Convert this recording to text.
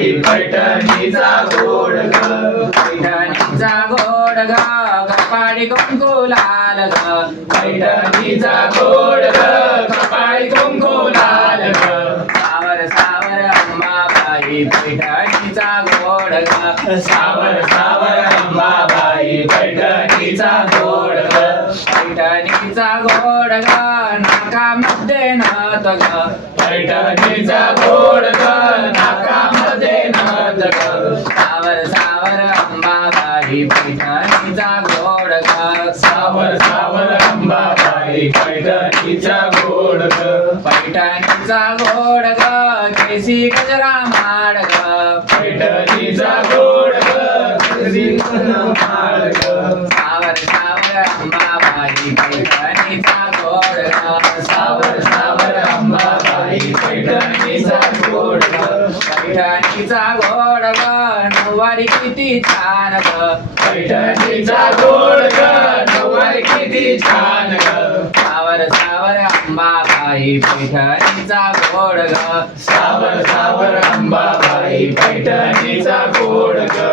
अंबाबाई पैठणीचा गोड ग पैठणीचा गोड ग कपाळी कुंकू लाल ग पैठणीचा गोड ग कपाळी कुंकू लाल ग सावर सावर अंबाबाई पैठणीचा गोड ग सावर सावर अंबाबाई पैठणीचा गोड ग पैठणीचा गोड ग नाकामध्ये नथ ग पैठणीचा गोड ग नाकामध्ये नथ ग सावर सावर अंबाबाई पैठणीचा गोड ग सावर सावर अंबाबाई पैठणीचा गोड ग पैठणीचा गोड ग केसी गजरा माड ग पैठणीचा गोड ग केसी गजरा माड ग सावर सावर अंबाबाई पैठणीचा गोड ग सावर सावर अंबाबाई पैठणीचा गोड ग पैठणीचा गोड ग नऊवारी किती छान ग पैठणीचा गोड ग नऊवारी किती छान ग सावर सावर अंबाबाई पैठणीचा गोड ग सावर सावर अंबाबाई पैठणीचा गोड ग